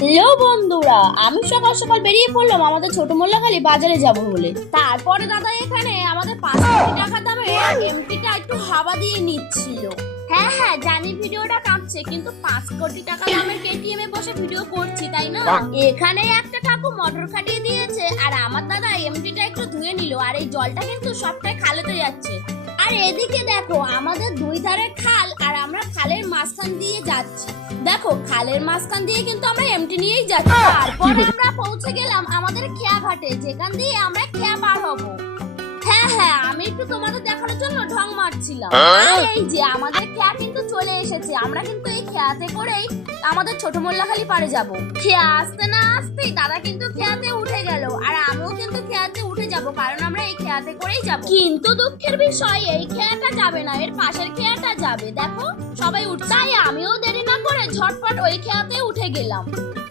Hello বন্ধুরা, আমি সকাল সকাল বেরিয়ে পড়লাম আমাদের ছোট মোল্লাখালী বাজারে যাব বলে। তারপরে দাদা এখানে আমাদের 5 কোটি টাকা দামের এমটিটা একটু হাওয়া দিয়ে নিচ্ছিল। হ্যাঁ হ্যাঁ জানি ভিডিওটা কাঁপছে, কিন্তু 5 কোটি টাকা দামের কেটিএম এ বসে ভিডিও করছি তাই না। এখানে একটা কাকু মোটর খাটিয়ে দিয়েছে আর আমার দাদা এমটিটা একটু ধুয়ে নিল, আর এই জলটা কিন্তু সবটাই খালেতে যাচ্ছে। আর এদিকে দেখো আমাদের দুই ধারে খাল, আর আমরা খালের মাঝখান দিয়ে যাচ্ছি। দেখো খালের মাঝখান দিয়ে কিন্তু আমরা এমটি নিয়েই যাচ্ছি। তারপরে আমরা পৌঁছে গেলাম আমাদের খেয়া ঘাটে, যেখান দিয়ে আমরা খেয়া পার হবো। হ্যাঁ হ্যাঁ আমি একটু তোমাদের দেখানোর জন্য ঢং মারছিলাম। আর এই যে আমাদের খেয়া কিন্তু চলে এসেছে, আমরা কিন্তু এই খেয়াতে করেই আমাদের ছোট মোল্লাখালী পাড়ে যাব। খেয়া আসতে না আসতেই দাদা কিন্তু খেয়াতে উঠে গেল, আর আমিও কিন্তু খেয়াতে উঠে যাব, কারণ আমরা এই খেয়াতে করেই যাব। কিন্তু দুঃখের বিষয় এই খেয়াটা যাবে না, এর পাশের খেয়াটা যাবে। দেখো সবাই উঠছে, তাই আমিও দেরি না করে ঝটপট ওই খেয়াতে উঠে গেলাম।